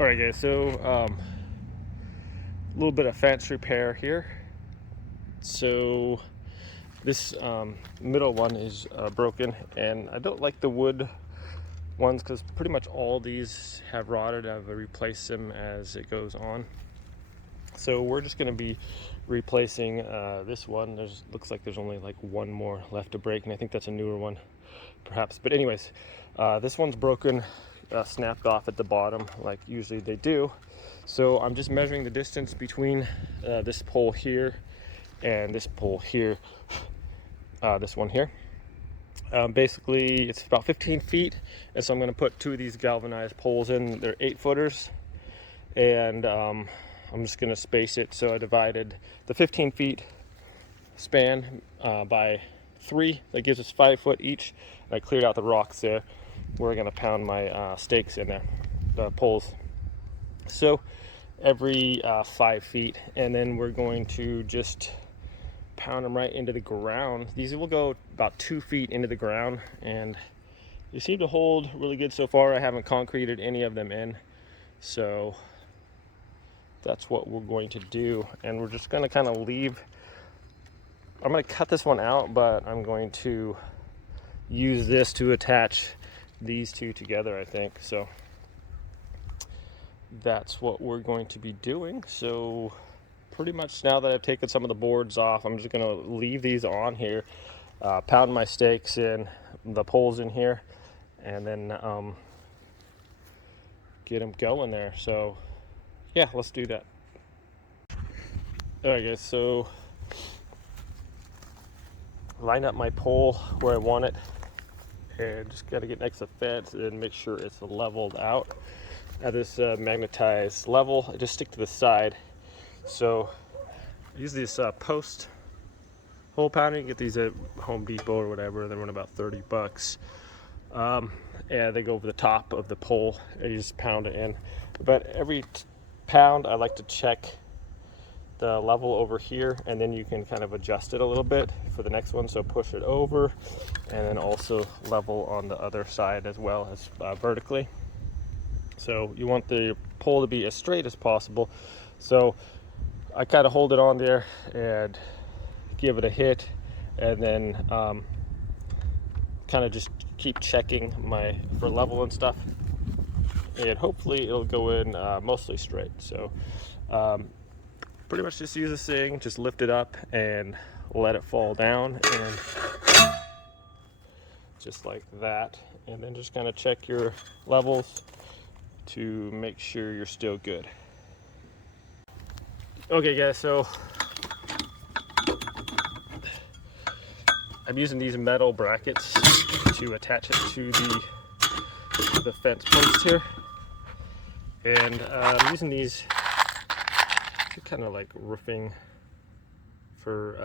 All right, guys, so a little bit of fence repair here. So this middle one is broken, and I don't like the wood ones because pretty much all these have rotted. I've replaced them as it goes on. So we're just going to be replacing this one. Looks like there's only like one more left to break, and I think that's a newer one perhaps. But anyways, this one's broken, snapped off at the bottom like usually they do. So I'm just measuring the distance between this pole here and this pole here, this one here. Basically it's about 15 feet, and so I'm going to put two of these galvanized poles in. They're 8-footers, and I'm just going to space it. So I divided the 15 feet span by 3. That gives us 5 foot each, and I cleared out the rocks there. We're going to pound my stakes in there, the poles. So every 5 feet, and then we're going to just pound them right into the ground. These will go about 2 feet into the ground, and they seem to hold really good so far. I haven't concreted any of them in, so that's what we're going to do. And we're just going to kind of leave. I'm going to cut this one out, but I'm going to use this to attach these two together, I think. So that's what we're going to be doing. So pretty much now that I've taken some of the boards off, I'm just going to leave these on here, pound my stakes in, the poles in here, and then get them going there. So yeah, let's do that. All right, guys, so line up my pole where I want it, and just got to get next to the fence and make sure it's leveled out at this magnetized level. I just stick to the side. So I use this post hole pounder. You can get these at Home Depot or whatever. They run about $30. And they go over the top of the pole, and you just pound it in. But every pound, I like to check the level over here, and then you can kind of adjust it a little bit for the next one. So push it over, and then also level on the other side as well as vertically. So you want the pole to be as straight as possible. So I kind of hold it on there and give it a hit, and then kind of just keep checking for level and stuff, and hopefully it'll go in mostly straight. So pretty much just use this thing, just lift it up and let it fall down, and just like that, and then just kind of check your levels to make sure you're still good. Okay guys, so I'm using these metal brackets to attach it to the fence post here, and I'm using these kind of like roofing for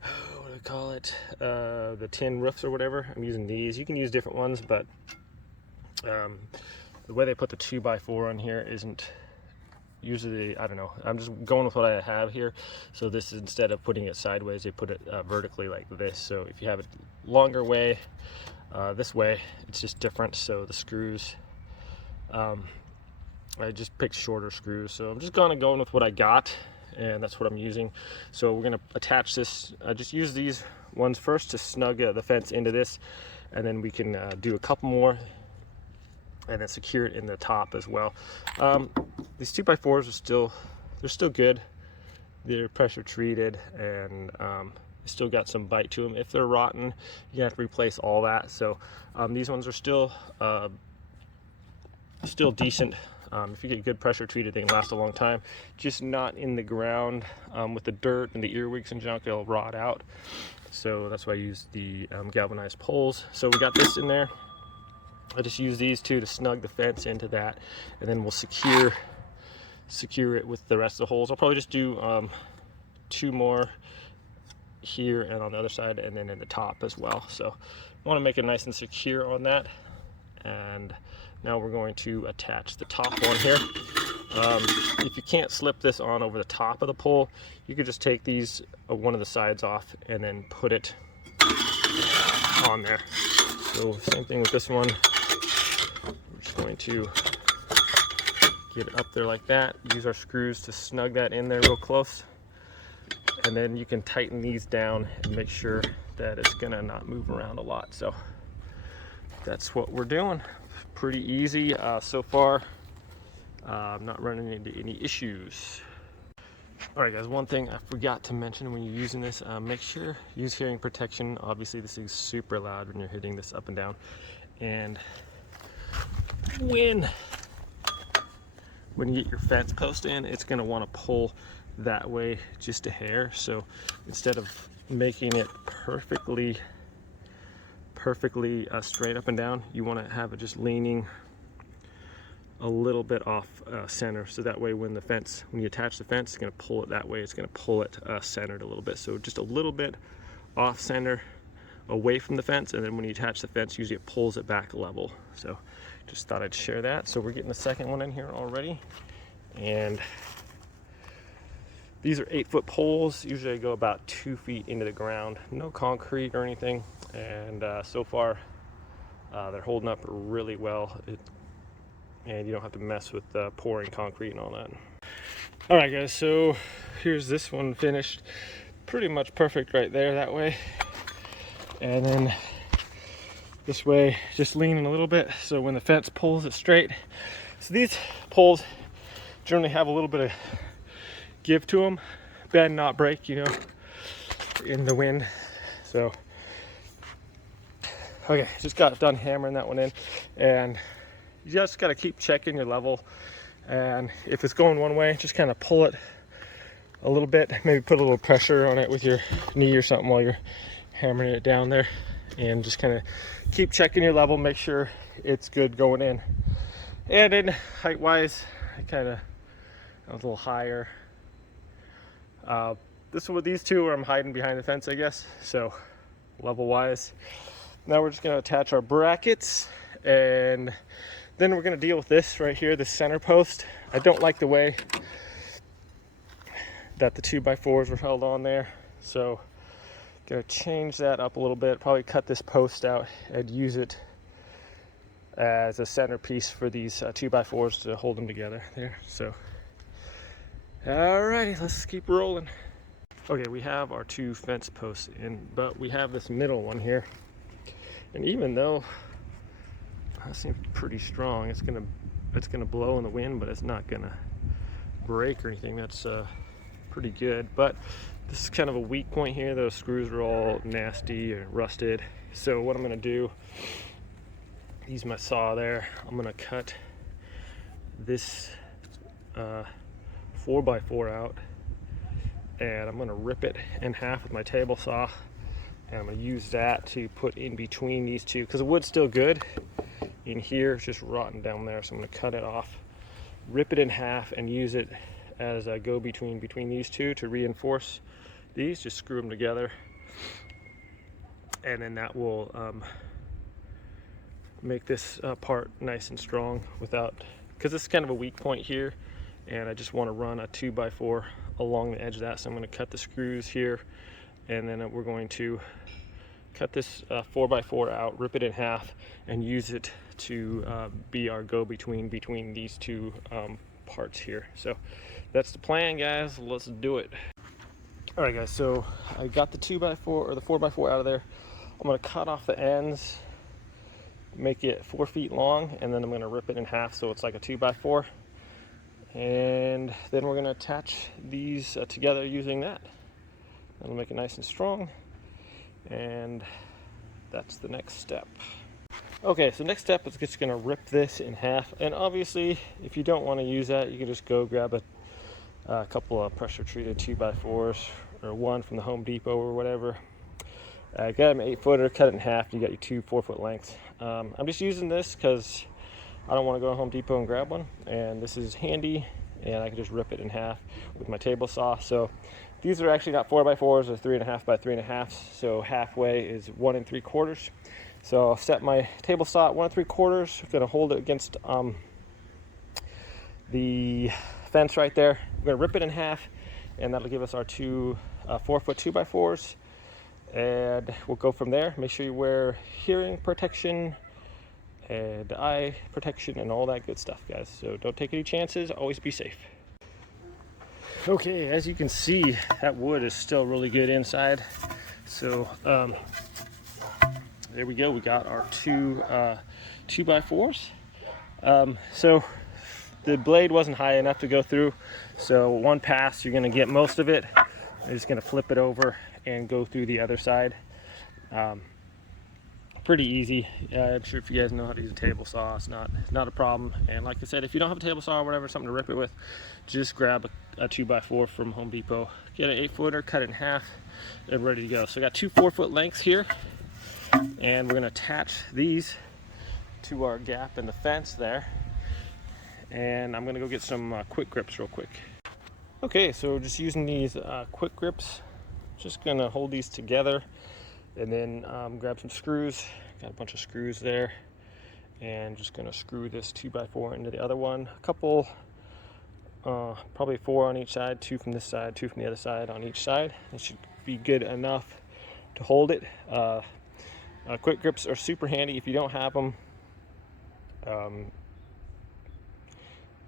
what do I call it, the tin roofs or whatever. I'm using these. You can use different ones, but the way they put the 2x4 on here isn't usually, I don't know, I'm just going with what I have here. So this is, instead of putting it sideways, they put it vertically like this. So if you have it longer way, this way, it's just different. So the screws, I just picked shorter screws, so I'm just going with what I got, and that's what I'm using. So we're gonna attach this. Just use these ones first to snug the fence into this, and then we can do a couple more, and then secure it in the top as well. These 2x4s they're still good. They're pressure treated, and still got some bite to them. If they're rotten, you have to replace all that. So these ones are still decent. If you get good pressure treated, they can last a long time. Just not in the ground with the dirt and the earwigs and junk, they'll rot out. So that's why I use the galvanized poles. So we got this in there. I just use these two to snug the fence into that, and then we'll secure it with the rest of the holes. I'll probably just do 2 more here and on the other side, and then in the top as well. So I want to make it nice and secure on that. And now we're going to attach the top one here. If you can't slip this on over the top of the pole, you could just take these one of the sides off and then put it on there. So same thing with this one. We're just going to get it up there like that. Use our screws to snug that in there real close. And then you can tighten these down and make sure that it's gonna not move around a lot. So that's what we're doing. Pretty easy so far. I'm not running into any issues. All right, guys, one thing I forgot to mention when you're using this, make sure use hearing protection. Obviously, this is super loud when you're hitting this up and down. And when you get your fence post in, it's gonna wanna pull that way just a hair. So instead of making it perfectly straight up and down, you wanna have it just leaning a little bit off center, so that way when you attach the fence, it's going to pull it that way. It's going to pull it centered a little bit, so just a little bit off center away from the fence, and then when you attach the fence, usually it pulls it back level. So just thought I'd share that. So we're getting the second one in here already, and these are 8-foot poles. Usually I go about 2 feet into the ground, no concrete or anything, and so far they're holding up really well. And you don't have to mess with pouring concrete and all that. All right, guys, so here's this one finished. Pretty much perfect right there that way. And then this way, just leaning a little bit so when the fence pulls it straight. So these poles generally have a little bit of give to them. Bend, not break, you know, in the wind. So, okay, just got done hammering that one in. And you just got to keep checking your level, and if it's going one way, just kind of pull it a little bit, maybe put a little pressure on it with your knee or something while you're hammering it down there, and just kind of keep checking your level, make sure it's good going in. And then height wise, I was a little higher. This is with these two where I'm hiding behind the fence, I guess. So level wise, now we're just going to attach our brackets, and then we're going to deal with this right here, the center post. I don't like the way that the 2x4s were held on there, so going to change that up a little bit. Probably cut this post out and use it as a centerpiece for these 2x4s to hold them together there. So, alrighty, let's keep rolling. Okay, we have our 2 fence posts in, but we have this middle one here, and even though that seems pretty strong, it's gonna blow in the wind, but it's not gonna break or anything. That's pretty good. But this is kind of a weak point here. Those screws are all nasty or rusted. So what I'm gonna do, use my saw there. I'm gonna cut this 4x4 out, and I'm gonna rip it in half with my table saw, and I'm gonna use that to put in between these two, because the wood's still good in here, it's just rotten down there. So I'm going to cut it off, rip it in half, and use it as a go-between between these two to reinforce these. Just screw them together, and then that will make this part nice and strong without, because this is kind of a weak point here, and I just want to run a 2x4 along the edge of that. So I'm going to cut the screws here, and then we're going to cut this 4x4 out, rip it in half, and use it to be our go-between between these two parts here. So that's the plan, guys. Let's do it. All right, guys, so I got the 2x4 or the 4x4 out of there. I'm going to cut off the ends, make it 4 feet long, and then I'm going to rip it in half so it's like a 2x4. And then we're going to attach these together using that. That'll make it nice and strong, and that's the next step. Okay, so next step is just going to rip this in half, and obviously if you don't want to use that, you can just go grab a couple of pressure treated 2x4s or one from the Home Depot or whatever. Got them 8-footer, cut it in half, you got your 2 4-foot lengths. I'm just using this because I don't want to go to Home Depot and grab one, and this is handy, and I can just rip it in half with my table saw. So these are actually not 4x4s, they're 3.5 by 3.5, so halfway is 1 3/4. So I'll set my table saw at 1 3/4. I'm going to hold it against the fence right there. I'm going to rip it in half, and that'll give us our 2 4-foot 2x4s, and we'll go from there. Make sure you wear hearing protection and eye protection and all that good stuff, guys. So don't take any chances, always be safe. Okay, as you can see, that wood is still really good inside. So there we go, we got our two 2x4s. So the blade wasn't high enough to go through, so one pass you're gonna get most of it. I'm just gonna flip it over and go through the other side. Pretty easy. I'm sure if you guys know how to use a table saw, it's not a problem. And like I said, if you don't have a table saw or whatever, something to rip it with, just grab a 2x4 from Home Depot, get an 8-footer, cut it in half, and ready to go. So I got two 4-foot lengths here, and we're gonna attach these to our gap in the fence there. And I'm gonna go get some quick grips real quick. Okay, so just using these quick grips, just gonna hold these together. And then grab some screws, got a bunch of screws there, and just gonna screw this 2x4 into the other one. A couple, probably 4 on each side, 2 from this side, 2 from the other side on each side. It should be good enough to hold it. Quick grips are super handy if you don't have them.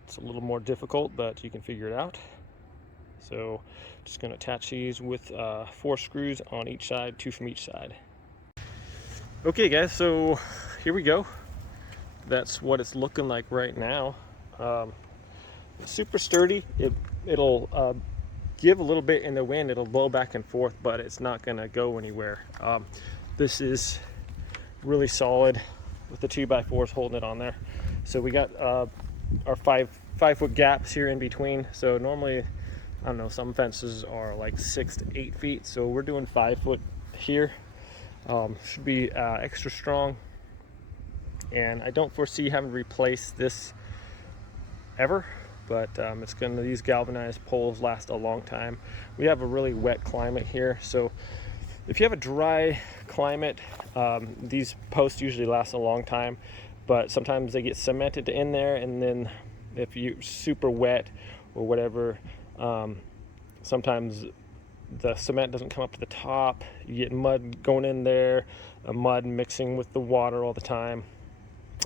It's a little more difficult, but you can figure it out. So just going to attach these with 4 screws on each side, 2 from each side. Okay guys, so here we go. That's what it's looking like right now. It's super sturdy. It'll give a little bit in the wind. It'll blow back and forth, but it's not going to go anywhere. This is really solid with the 2x4s holding it on there. So we got our 5-foot gaps here in between. So normally, I don't know, some fences are like 6 to 8 feet, so we're doing 5 foot here. Should be extra strong, and I don't foresee having to replace this ever, but these galvanized poles last a long time. We have a really wet climate here, so if you have a dry climate, these posts usually last a long time, but sometimes they get cemented in there, and then if you're super wet or whatever, sometimes the cement doesn't come up to the top. You get mud going in there, mud mixing with the water all the time,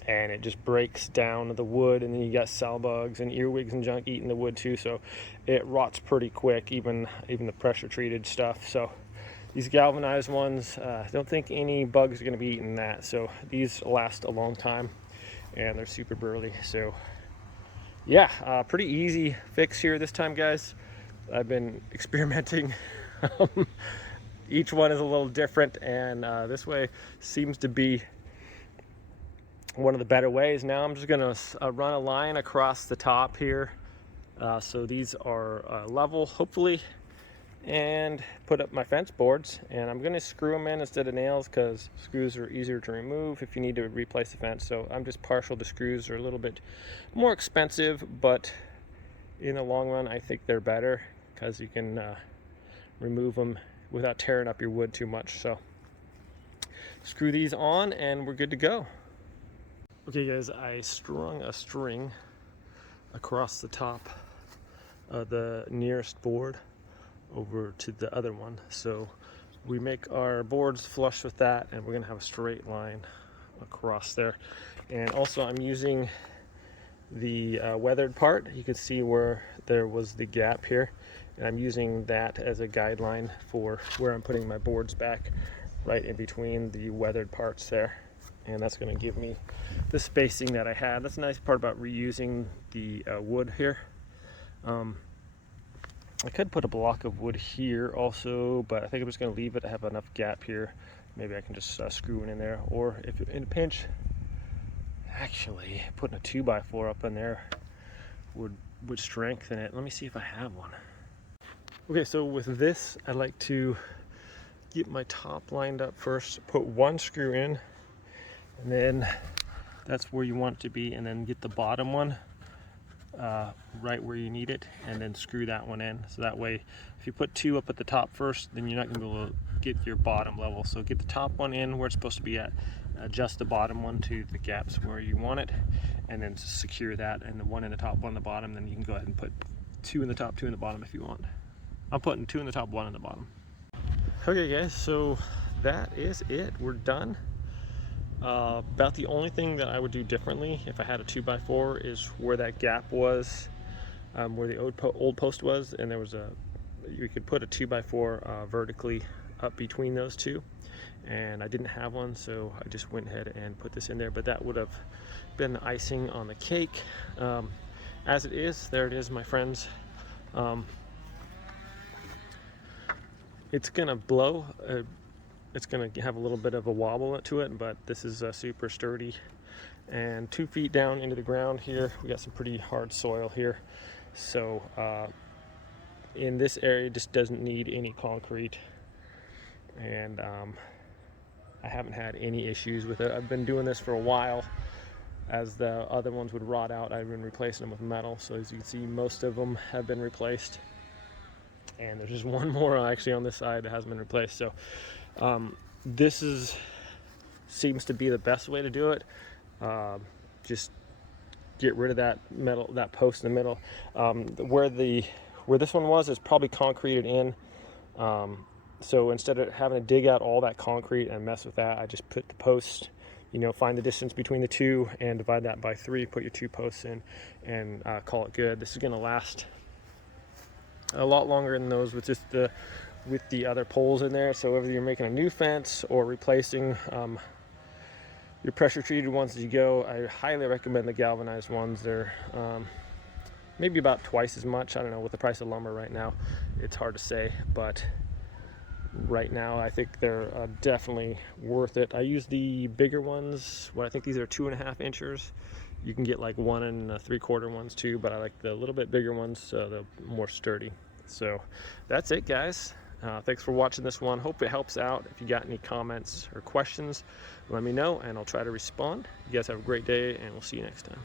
and it just breaks down the wood, and then you got cell bugs and earwigs and junk eating the wood too, so it rots pretty quick, even the pressure treated stuff. So these galvanized ones, I don't think any bugs are going to be eating that, so these last a long time, and they're super burly. So yeah, pretty easy fix here this time, guys. I've been experimenting. Each one is a little different, and this way seems to be one of the better ways. Now I'm just gonna run a line across the top here, so these are level, hopefully, and put up my fence boards, and I'm gonna screw them in instead of nails because screws are easier to remove if you need to replace the fence. So I'm just partial to screws. They're a little bit more expensive, but in the long run I think they're better because you can remove them without tearing up your wood too much. So screw these on and we're good to go. Okay guys, I strung a string across the top of the nearest board over to the other one, so we make our boards flush with that, and we're gonna have a straight line across there. And also I'm using the weathered part. You can see where there was the gap here, and I'm using that as a guideline for where I'm putting my boards back, right in between the weathered parts there, and that's going to give me the spacing that I had. That's the nice part about reusing the wood here. I could put a block of wood here also, but I think I'm just going to leave it. I have enough gap here. Maybe I can just screw it in there, or if in a pinch, actually putting a 2x4 up in there would strengthen it. Let me see if I have one. Okay, so with this, I like to get my top lined up first, put one screw in, and then that's where you want it to be, and then get the bottom one right where you need it, and then screw that one in. So that way, if you put 2 up at the top first, then you're not going to be able to get your bottom level. So get the top one in where it's supposed to be at, adjust the bottom one to the gaps where you want it, and then secure that, and the one in the top, one in the bottom. Then you can go ahead and put 2 in the top, 2 in the bottom if you want. I'm putting 2 in the top, 1 in the bottom. Okay guys, so that is it. We're done. About the only thing that I would do differently if I had a 2x4 is where that gap was, where the old post was, and there was you could put a 2x4 vertically up between those two, and I didn't have one, so I just went ahead and put this in there. But that would have been the icing on the cake. As it is, there it is, my friends. It's gonna blow. It's gonna have a little bit of a wobble to it, but this is super sturdy. And 2 feet down into the ground here, we got some pretty hard soil here. So in this area, just doesn't need any concrete. And I haven't had any issues with it. I've been doing this for a while. As the other ones would rot out, I've been replacing them with metal. So as you can see, most of them have been replaced. And there's just one more actually on this side that hasn't been replaced. So this seems to be the best way to do it. Just get rid of that metal, that post in the middle. Where this one was is probably concreted in. So instead of having to dig out all that concrete and mess with that, I just put the post, find the distance between the two and divide that by 3, put your 2 posts in, and call it good. This is going to last a lot longer than those with the other poles in there. So whether you're making a new fence or replacing your pressure treated ones as you go, I highly recommend the galvanized ones. They're maybe about twice as much. I don't know, with the price of lumber right now, it's hard to say, but right now I think they're definitely worth it. I use the bigger ones. I think these are 2.5 inches. You can get like 1 3/4 ones too, but I like the little bit bigger ones, the more sturdy. So that's it, guys. Thanks for watching this one. Hope it helps out. If you got any comments or questions, let me know and I'll try to respond. You guys have a great day, and we'll see you next time.